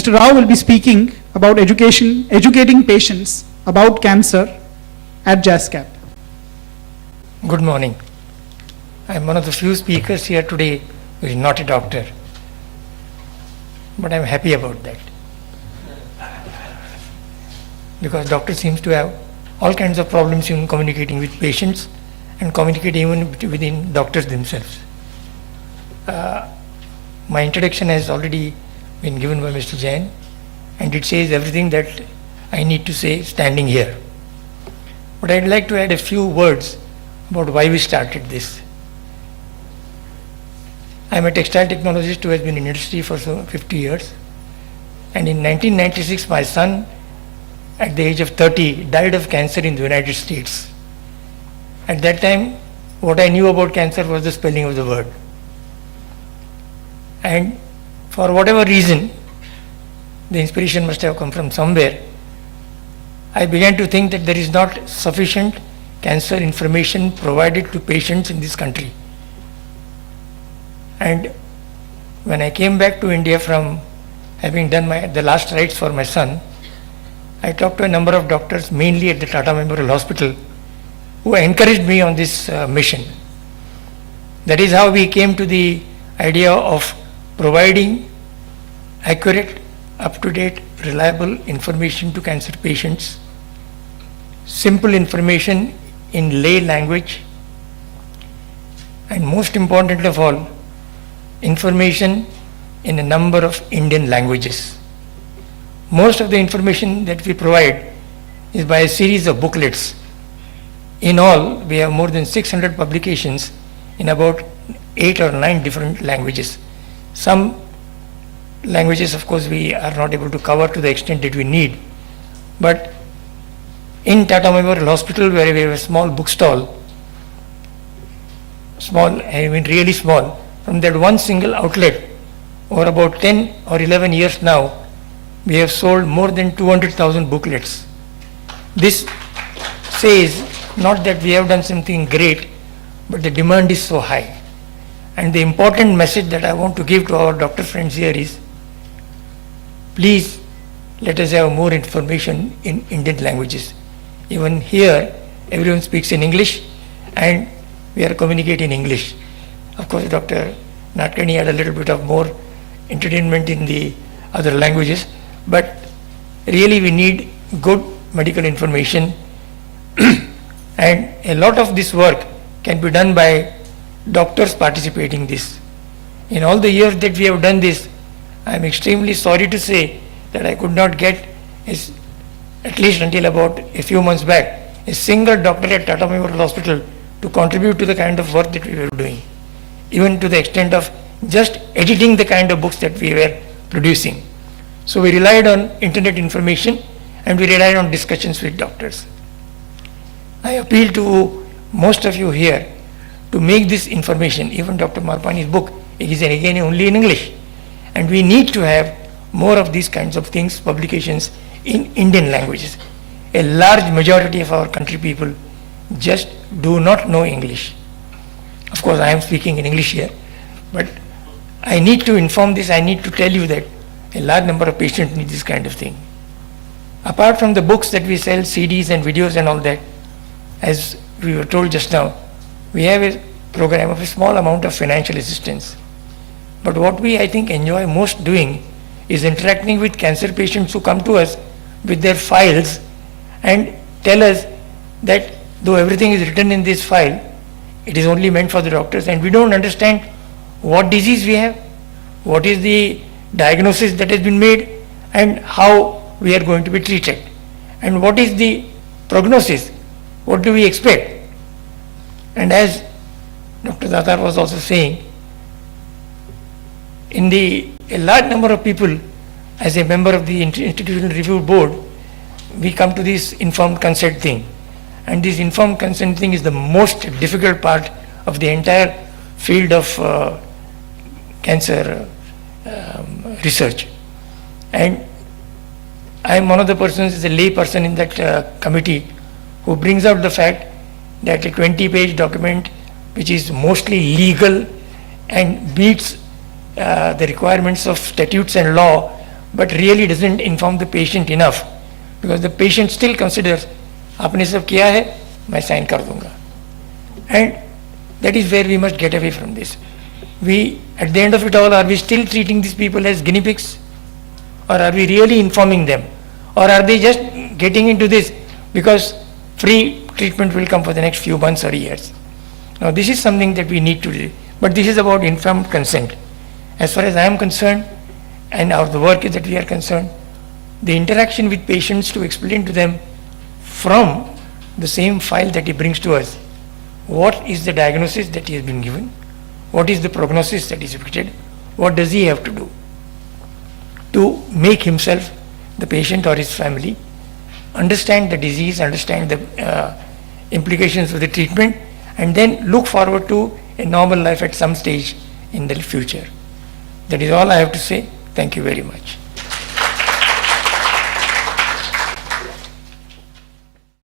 Mr. Rao will be speaking about educating patients about cancer at JASCAP. Good morning. I am one of the few speakers here today who is not a doctor, but I am happy about that. Because doctor seems to have all kinds of problems in communicating with patients and communicating even within doctors themselves. My introduction has already been given by Mr. Jain, and it says everything that I need to say standing here. But I'd like to add a few words about why we started this. I'm a textile technologist who has been in industry for 50 years. And in 1996, my son, at the age of 30, died of cancer in the United States. At that time, what I knew about cancer was the spelling of the word. And for whatever reason, the inspiration must have come from somewhere, I began to think that there is not sufficient cancer information provided to patients in this country. And when I came back to India from having done the last rites for my son, I talked to a number of doctors, mainly at the Tata Memorial Hospital, who encouraged me on this mission. That is how we came to the idea of providing accurate, up-to-date, reliable information to cancer patients, simple information in lay language, and most important of all, information in a number of Indian languages. Most of the information that we provide is by a series of booklets. In all, we have more than 600 publications in about 8 or 9 different languages. Some languages, of course, we are not able to cover to the extent that we need. But in Tata Memorial Hospital, where we have a small bookstall, small, I mean really small, from that one single outlet, over about 10 or 11 years now, we have sold more than 200,000 booklets. This says not that we have done something great, but the demand is so high. And the important message that I want to give to our doctor friends here is, please let us have more information in Indian languages. Even here, everyone speaks in English and we are communicating in English. Of course, Dr. Natkani had a little bit of more entertainment in the other languages, but really we need good medical information and a lot of this work can be done by doctors participating in this. In all the years that we have done this, I am extremely sorry to say that I could not get, at least until about a few months back, a single doctor at Tata Memorial Hospital to contribute to the kind of work that we were doing, even to the extent of just editing the kind of books that we were producing. So we relied on internet information and we relied on discussions with doctors. I appeal to most of you here to make this information, even Dr. Marpani's book, it is again only in English. And we need to have more of these kinds of things, publications in Indian languages. A large majority of our country people just do not know English. Of course, I am speaking in English here, but I need to inform this, I need to tell you that a large number of patients need this kind of thing. Apart from the books that we sell, CDs and videos and all that, as we were told just now, we have a program of a small amount of financial assistance. But what we, I think, enjoy most doing is interacting with cancer patients who come to us with their files and tell us that though everything is written in this file, it is only meant for the doctors and we don't understand what disease we have, what is the diagnosis that has been made and how we are going to be treated and what is the prognosis, what do we expect. And as Dr. Datar was also saying, a large number of people, as a member of the Institutional Review Board, we come to this informed consent thing. And this informed consent thing is the most difficult part of the entire field of cancer research. And I am one of the persons, as a lay person in that committee, who brings out the fact that a 20-page document which is mostly legal and meets the requirements of statutes and law but really doesn't inform the patient enough, because the patient still considers, आपने सब किया है, मैं sign कर दूंगा. And that is where we must get away from this. We, at the end of it all, are we still treating these people as guinea pigs? Or are we really informing them? Or are they just getting into this because free treatment will come for the next few months or years? Now, this is something that we need to do. But this is about informed consent. As far as I am concerned, and the work that we are concerned, the interaction with patients to explain to them from the same file that he brings to us, what is the diagnosis that he has been given, what is the prognosis that is expected, what does he have to do to make himself, the patient or his family, understand the disease, understand the implications of the treatment, and then look forward to a normal life at some stage in the future. That is all I have to say. Thank you very much.